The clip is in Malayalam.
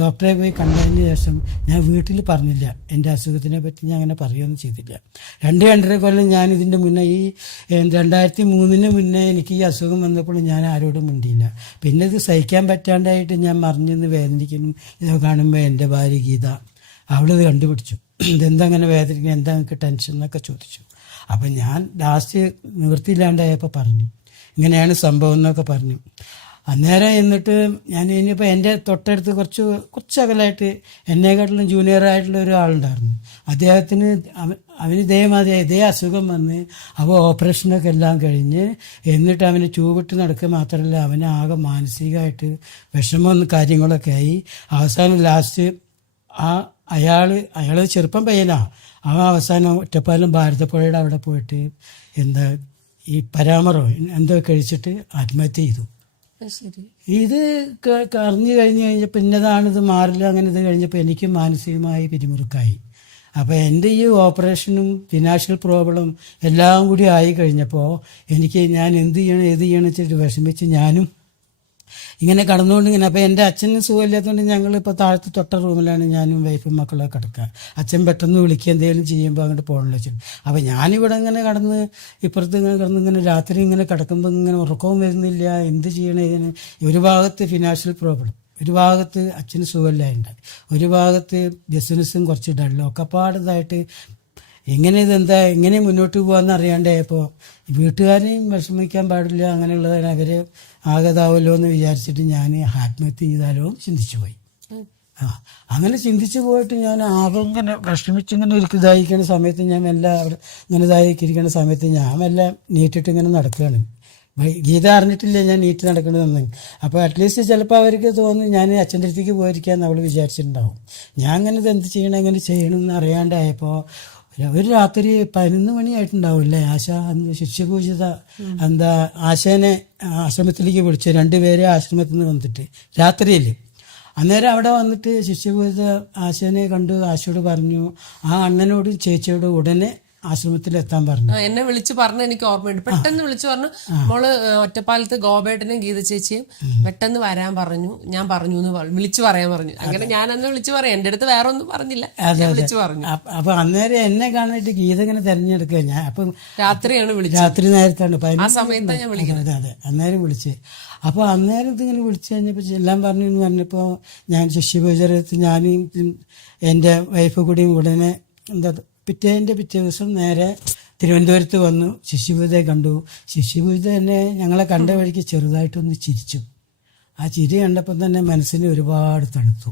ഡോക്ടറെ പോയി കണ്ടതിന് ശേഷം ഞാൻ വീട്ടിൽ പറഞ്ഞില്ല, എൻ്റെ അസുഖത്തിനെ പറ്റി ഞാൻ അങ്ങനെ പറയുകയൊന്നും ചെയ്തില്ല. 2-2.5 കൊല്ലം ഞാൻ ഇതിൻ്റെ മുന്നേ ഈ 2003 മുന്നേ എനിക്ക് ഈ അസുഖം വന്നപ്പോൾ ഞാൻ ആരോടും മിണ്ടിയില്ല. പിന്നെ ഇത് സഹിക്കാൻ പറ്റാണ്ടായിട്ട് ഞാൻ മറിഞ്ഞെന്ന് വേദനിക്കുന്നു. ഇത് കാണുമ്പോൾ എൻ്റെ ഭാര്യ ഗീത അവളിത് കണ്ടുപിടിച്ചു. ഇതെന്താ അങ്ങനെ വേദനിക്കുന്നത്, എന്താ നിങ്ങൾക്ക് ടെൻഷൻ എന്നൊക്കെ ചോദിച്ചു. അപ്പം ഞാൻ ലാസ്റ്റ് നിവൃത്തിയില്ലാണ്ടായപ്പോൾ പറഞ്ഞു, ഇങ്ങനെയാണ് സംഭവം എന്നൊക്കെ പറഞ്ഞു. അന്നേരം എന്നിട്ട് ഞാൻ ഇനിയിപ്പോൾ എൻ്റെ തൊട്ടടുത്ത് കുറച്ച് അകലായിട്ട് എന്നെക്കാട്ടിലും ജൂനിയറായിട്ടുള്ള ഒരാളുണ്ടായിരുന്നു. അദ്ദേഹത്തിന് അവന് ഇതേ അസുഖം വന്ന് ഓപ്പറേഷനൊക്കെ എല്ലാം കഴിഞ്ഞ് എന്നിട്ട് അവന് ട്യൂബിട്ട് നടക്കുക മാത്രമല്ല, അവന് ആകെ മാനസികമായിട്ട് വിഷമം കാര്യങ്ങളൊക്കെ ആയി. അവസാനം ലാസ്റ്റ് അയാൾ ചെറുപ്പം പയ്യനാ. അവസാനം ഒറ്റപ്പാലം ഭാരതപ്പുഴയുടെ അവിടെ പോയിട്ട് എന്താ ഈ പരാമറോ എന്തോ കഴിച്ചിട്ട് ആത്മഹത്യ ചെയ്തു. ഇത് അറിഞ്ഞു കഴിഞ്ഞപ്പോൾ ഇന്നതാണിത് മാറില്ല, അങ്ങനെ ഇത് കഴിഞ്ഞപ്പോൾ എനിക്ക് മാനസികമായി പിരിമുറുക്കായി. അപ്പോൾ എൻ്റെ ഈ ഓപ്പറേഷനും ഫിനാൻഷ്യൽ പ്രോബ്ലം എല്ലാം കൂടി ആയി കഴിഞ്ഞപ്പോൾ എനിക്ക് ഞാൻ എന്ത് ചെയ്യണം വെച്ചിട്ട് വിഷമിച്ച് ഞാനും ഇങ്ങനെ കടന്നുകൊണ്ട് ഇങ്ങനെ. അപ്പോൾ എൻ്റെ അച്ഛന് സുഖമില്ലാത്തതുകൊണ്ട് ഞങ്ങളിപ്പോൾ താഴത്ത് തൊട്ട റൂമിലാണ് ഞാനും വൈഫും മക്കളൊക്കെ കിടക്കുക. അച്ഛൻ പെട്ടെന്ന് വിളിക്കുക എന്തെങ്കിലും ചെയ്യുമ്പോൾ അങ്ങോട്ട് പോകണമെന്ന് വെച്ചിട്ട്. അപ്പോൾ ഞാനിവിടെ ഇങ്ങനെ കടന്ന് ഇപ്പുറത്ത് ഇങ്ങനെ കിടന്ന് ഇങ്ങനെ രാത്രി ഇങ്ങനെ കിടക്കുമ്പോൾ ഇങ്ങനെ ഉറക്കവും വരുന്നില്ല, എന്ത് ചെയ്യണം ഇതിന്. ഒരു ഭാഗത്ത് ഫിനാൻഷ്യൽ പ്രോബ്ലം, ഒരു ഭാഗത്ത് അച്ഛന് സുഖമില്ലാണ്ടായി, ഒരു ഭാഗത്ത് ബിസിനസ്സും കുറച്ച് ഡള്ളോ ഒക്കെ പാടതായിട്ട് എങ്ങനെ മുന്നോട്ട് പോകാമെന്ന് അറിയാണ്ടായപ്പോൾ വീട്ടുകാരെയും വിഷമിക്കാൻ പാടില്ല, അങ്ങനെയുള്ളതാണ് അവർ ആകതാവല്ലോ എന്ന് വിചാരിച്ചിട്ട് ഞാൻ ആത്മഹത്യ ചെയ്താലോ എന്ന് ചിന്തിച്ചു പോയി. അങ്ങനെ ചിന്തിച്ചു പോയിട്ട് ഞാൻ ആകെ ഇങ്ങനെ വിഷമിച്ചിങ്ങനെ ഇതായിരിക്കുന്ന സമയത്ത് ഞാൻ അവിടെ ഇങ്ങനെ ഇതായിരിക്കുന്ന സമയത്ത് ഞാൻ എല്ലാം നീട്ടിട്ട് ഇങ്ങനെ നടക്കുകയാണ്. ഗീത അറിഞ്ഞിട്ടില്ല ഞാൻ നീറ്റ് നടക്കണമെന്ന്. അപ്പോൾ അറ്റ്ലീസ്റ്റ് ചിലപ്പോൾ അവർക്ക് തോന്നും ഞാൻ അച്ഛൻ്റെ അടുത്തേക്ക് പോയിരിക്കാമെന്ന് അവൾ വിചാരിച്ചിട്ടുണ്ടാവും. ഞാൻ അങ്ങനെ ഇത് എന്ത് ചെയ്യണം എങ്ങനെ ചെയ്യണമെന്ന് അറിയാണ്ടായപ്പോൾ ഒരു രാത്രി 11 മണിയായിട്ടുണ്ടാവില്ലേ, ആശ ശിഷ്യപൂജിത ആശേനെ ആശ്രമത്തിലേക്ക് വിളിച്ചു. 2 പേരെ ആശ്രമത്തിൽ നിന്ന് വന്നിട്ട് രാത്രിയിൽ. അന്നേരം അവിടെ വന്നിട്ട് ശിഷ്യപൂജിത ആശേനെ കണ്ടു. ആശയോട് പറഞ്ഞു, ആ അണ്ണനോട് ചേച്ചിയോട് ഉടനെ ആശ്രമത്തിലെത്താൻ പറഞ്ഞു. എന്നെ വിളിച്ചു പറഞ്ഞു, എനിക്ക് ഓർമ്മയുണ്ട്. പെട്ടെന്ന് വിളിച്ചു പറഞ്ഞു, മോള് ഒറ്റപ്പാലത്ത് ഗോപേട്ടനും ഗീത ചേച്ചിയും പെട്ടെന്ന് വരാൻ പറഞ്ഞു, ഞാൻ പറഞ്ഞു എന്ന് വിളിച്ചു പറയാൻ പറഞ്ഞു. അങ്ങനെ ഞാൻ അന്ന് വിളിച്ചു പറയാം, എൻ്റെ അടുത്ത് വേറെ ഒന്നും പറഞ്ഞില്ല, വിളിച്ചു പറഞ്ഞു. അപ്പൊ അന്നേരം എന്നെ കാണാനായിട്ട് ഗീത ഇങ്ങനെ തെരഞ്ഞെടുക്കുക. ഞാൻ അപ്പം രാത്രിയാണ് വിളിച്ചത്, രാത്രി നേരത്താണ്, ആ സമയത്താണ് ഞാൻ വിളിക്കുന്നത്. അതെ അന്നേരം വിളിച്ച്. അപ്പോൾ അന്നേരം ഇതിങ്ങനെ വിളിച്ചു കഴിഞ്ഞപ്പോൾ എല്ലാം പറഞ്ഞു എന്ന് പറഞ്ഞപ്പോൾ ഞാൻ ശിഷ്യപൂജരത്ത് ഞാനും എൻ്റെ വൈഫ് കൂടിയും ഉടനെ പിറ്റേ ദിവസം നേരെ തിരുവനന്തപുരത്ത് വന്നു. ശിഷ്യപൂജയെ കണ്ടു. ശിഷ്യപൂജ തന്നെ ഞങ്ങളെ കണ്ട വഴിക്ക് ചെറുതായിട്ടൊന്ന് ചിരിച്ചു. ആ ചിരി കണ്ടപ്പോൾ തന്നെ മനസ്സിന് ഒരുപാട് തണുത്തു.